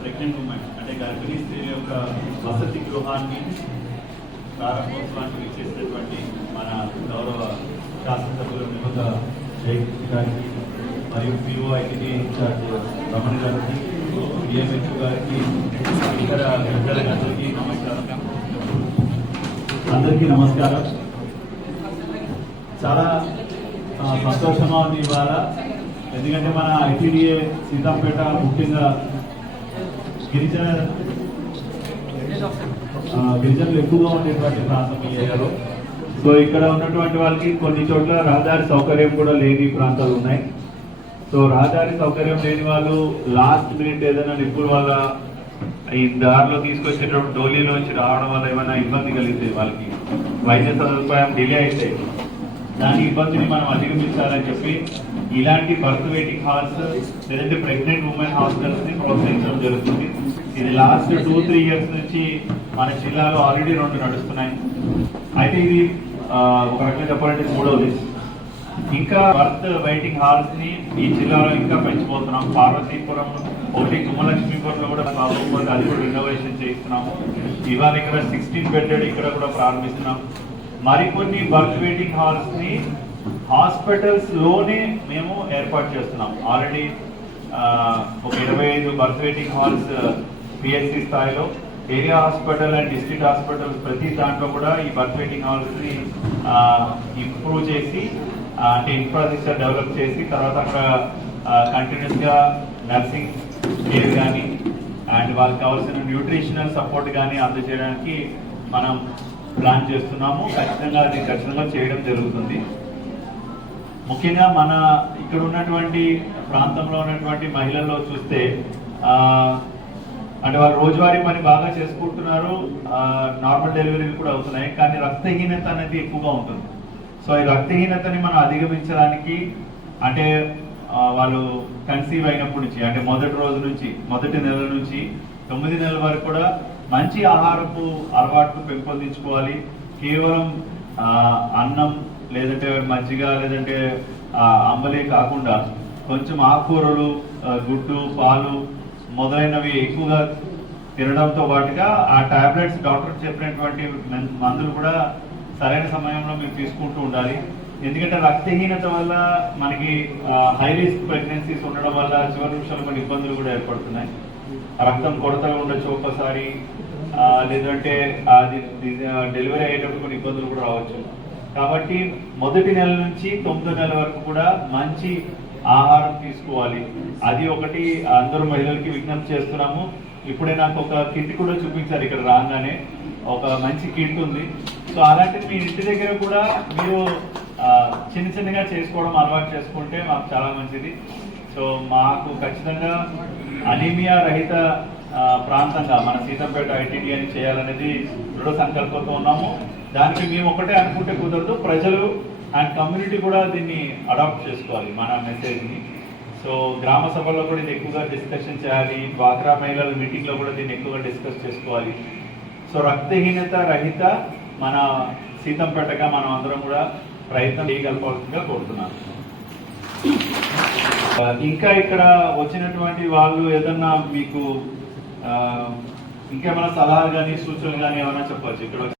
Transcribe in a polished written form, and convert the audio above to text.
Pregnant women అంటే గర్భిణీ స్త్రీ యొక్క వసతి గృహాన్ని ప్రారంభోత్సవానికి ఇచ్చేసినటువంటి మన గౌరవ శాసనసభ్యులు నిమ్మక జయకృష్ణ గారికి మరియు పిఓ ఐటీ ఇన్ఛార్జ్ రమణ గారికి డిఎంహెచ్ గారికి ఇతర పెద్దలందరికీ నమస్కారం. అందరికీ నమస్కారం. చాలా సంతోషంగా ఉంది ఇవాళ, ఎందుకంటే మన ఐటీడీఏ సీతంపేట ముఖ్యంగా గిరిజనులు ఎక్కువగా ఉండేటువంటి ప్రాంతం ఈ ఏరియాలో. సో ఇక్కడ ఉన్నటువంటి వాళ్ళకి కొన్ని చోట్ల రహదారి సౌకర్యం కూడా లేని ప్రాంతాలు ఉన్నాయి. సో రహదారి సౌకర్యం లేని వాళ్ళు లాస్ట్ మినిట్ ఏదైనా నిప్పుల వల్ల ఈ దారిలో తీసుకొచ్చేటప్పుడు డోలీలోంచి రావడం వల్ల ఏమైనా ఇబ్బంది కలిగితే వాళ్ళకి వైద్య సదుపాయం డిలే అయితే దాని ఇబ్బందిని మనం అధిగమించాలని చెప్పి ఇలాంటి బర్త్ వెయిటింగ్ హాల్స్ లేదంటే ప్రెగ్నెంట్ ఉమెన్ హాస్పిటల్స్ ని ప్రోత్సహించడం జరుగుతుంది. ఇది లాస్ట్ 2-3 ఇయర్స్ నుంచి మన జిల్లాలో ఆల్రెడీ 2 నడుస్తున్నాయి. అయితే ఇది ఒక రకంగా చెప్పాలంటే 3వది. ఇంకా బర్త్ వెయిటింగ్ హాల్స్ ని ఈ జిల్లాలో ఇంకా పెంచిపోతున్నాం. పార్వతీపురం ఒకటి, గుమ్మలక్ష్మీపురంలో కూడా బాబుపోతే అది కూడా రినోవేషన్ చేస్తున్నాము. ఇవాళ ఇక్కడ 16 బెడ్డెడ్ ఇక్కడ కూడా ప్రారంభిస్తున్నాం. మరికొన్ని బర్త్ వెయిటింగ్ హాల్స్ ని హాస్పిటల్స్ లోనే మేము ఏర్పాటు చేస్తున్నాం. ఆల్రెడీ ఒక 25 బర్త్ వెయిటింగ్ హాల్స్ పిఎస్సి స్థాయిలో, area hospital and district hospitals ప్రతి దాంట్లో కూడా ఈ బర్త్ వెయిటింగ్ హాల్స్ ని ఇంప్రూవ్ చేసి అంటే ఇన్ఫ్రాస్ట్రక్చర్ డెవలప్ చేసి తర్వాత అక్కడ కంటిన్యూస్ గా నర్సింగ్ కేర్ కానీ అండ్ వాళ్ళకి కావాల్సిన న్యూట్రిషనల్ సపోర్ట్ కానీ అందజేయడానికి మనం ప్లాన్ చేస్తున్నాము. ఖచ్చితంగా చేయడం జరుగుతుంది. ముఖ్యంగా మన ఇక్కడ ఉన్నటువంటి ప్రాంతంలో ఉన్నటువంటి మహిళల్లో చూస్తే అంటే వాళ్ళు రోజువారీ పని బాగా చేసుకుంటున్నారు, నార్మల్ డెలివరీలు కూడా అవుతున్నాయి, కానీ రక్తహీనత అనేది ఎక్కువగా ఉంటుంది. సో ఈ రక్తహీనతని మనం అధిగమించడానికి అంటే వాళ్ళు కన్సీవ్ అయినప్పటి నుంచి అంటే మొదటి నెల నుంచి 9 నెలల వరకు కూడా మంచి ఆహారపు అలవాట్లు పెంపొందించుకోవాలి. కేవలం అన్నం లేదంటే మజ్జిగ లేదంటే అంబలే కాకుండా కొంచెం ఆకుకూరలు, గుడ్డు, పాలు మొదలైనవి ఎక్కువగా తినడంతో పాటుగా ఆ టాబ్లెట్స్ డాక్టర్ చెప్పినటువంటి మందులు కూడా సరైన సమయంలో మీరు తీసుకుంటూ ఉండాలి. ఎందుకంటే రక్తహీనత వల్ల మనకి హై రిస్క్ ప్రెగ్నెన్సీస్ ఉండడం వల్ల చివరి నిమిషాలు కొన్ని ఇబ్బందులు కూడా ఏర్పడుతున్నాయి. రక్తం కొరతగా ఉండొచ్చు ఒక్కసారి, లేదంటే అది డెలివరీ అయ్యేటప్పుడు కొన్ని ఇబ్బందులు కూడా రావచ్చు. కాబట్టి మొదటి నెల నుంచి 9వ నెల వరకు కూడా మంచి ఆహారం తీసుకోవాలి. అది ఒకటి అందరూ మహిళలకి విజ్ఞప్తి చేస్తున్నాము. ఇప్పుడే నాకు ఒక కిట్ కూడా చూపించారు ఇక్కడ రాగానే, ఒక మంచి కిట్ ఉంది. సో అలాంటిది మీ ఇంటి దగ్గర కూడా మీరు చిన్నగా చేసుకోవడం అలవాటు చేసుకుంటే మాకు చాలా మంచిది. సో మాకు ఖచ్చితంగా అనీమియా రహిత ప్రాంతంగా మన సీతంపేట ఐటీడీ అని చేయాలనేది దృఢ సంకల్పంతో ఉన్నాము. దానికి మేము ఒకటే అనుకుంటే కుదరదు, ప్రజలు అండ్ కమ్యూనిటీ కూడా దీన్ని అడాప్ట్ చేసుకోవాలి మన మెసేజ్ని. సో గ్రామ సభల్లో కూడా ఇది ఎక్కువగా డిస్కషన్ చేయాలి. డ్వాక్రా మహిళల మీటింగ్లో కూడా దీన్ని ఎక్కువగా డిస్కస్ చేసుకోవాలి. సో రక్తహీనత రహిత మన సీతంపేటగా మనం అందరం కూడా ప్రయత్నం చేయగలపాల్సిందిగా కోరుతున్నాను. ఇంకా ఇక్కడ వచ్చినటువంటి వాళ్ళు ఏదన్నా మీకు ఇంకేమైనా సలహాలు కానీ సూచనలు కానీ ఏమైనా చెప్పచ్చు ఇక్కడ